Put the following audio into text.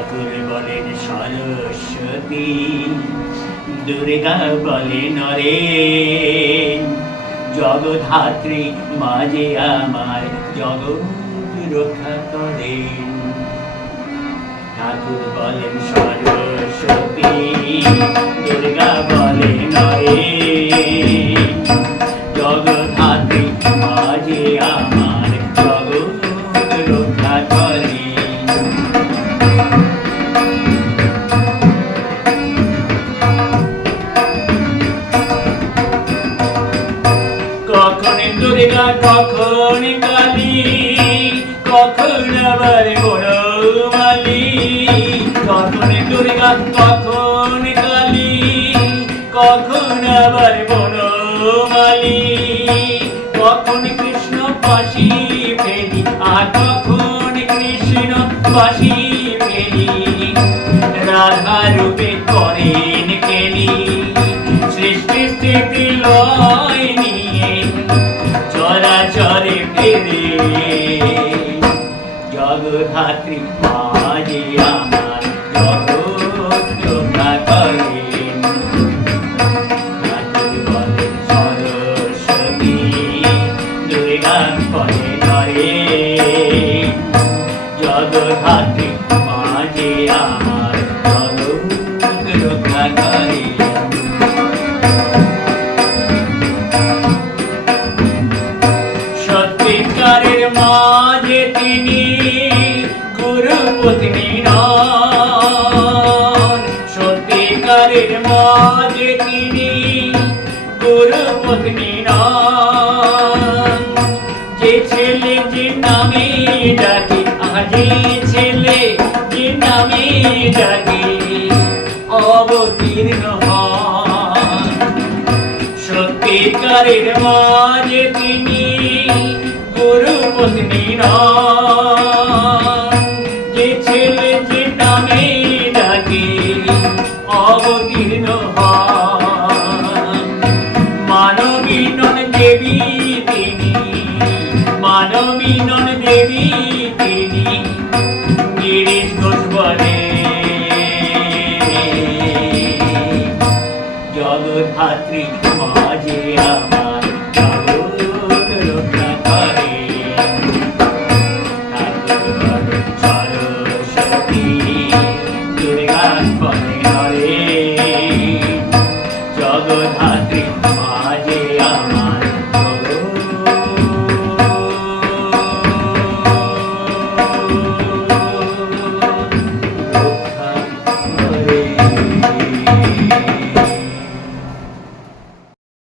ঠাকুর বলেন সরস্বতী, দুর্গা বলেন নরেন, জগধাত্রী মাঝে আমার জগৎ রক্ষা করেন। ঠাকুর বলেন সরস্বতী, দুর্গা বলেন নরেন, জগধাত্রী মাঝে আমার জগৎ রক্ষা করেন। কখন দুর্গা কখন কালী, কখন আবার বনমালী, কখন দুর্গা কখন কালী, কখন আবার বনমালী, কখন কৃষ্ণ বাঁশি ফেলি আর কখন কৃষ্ণ বাঁশি ফেলি, রাধা রূপে করেন কেলি, সৃষ্টি স্থিতি লয় নিয়ে চরাচরে ফেরে, জগধাত্রী মাঝে আমার জগৎ রক্ষা করেন। ঠাকুর বলেন সরস্বতী, দুর্গা বলেন নরেন, জগধাত্রী মাঝে আমার জগৎ রক্ষা করেন। সত্যিকারের মাঝে তিনি গুরুপত্নী নন, সত্যিকারের মাঝে তিনি গুরুপত্নী নন, যে ছেলে যে নামে ডাকে, যে ছেলে যে নামে ডাকে অবতীর্ণ হন। সত্যিকারের মাঝে তিনি গুরুপত্নী নন, যে ছেলে যে নামে ডাকে অবতীর্ণ হন। মানবী নন দেবী তিনি, মানবী নন দেবী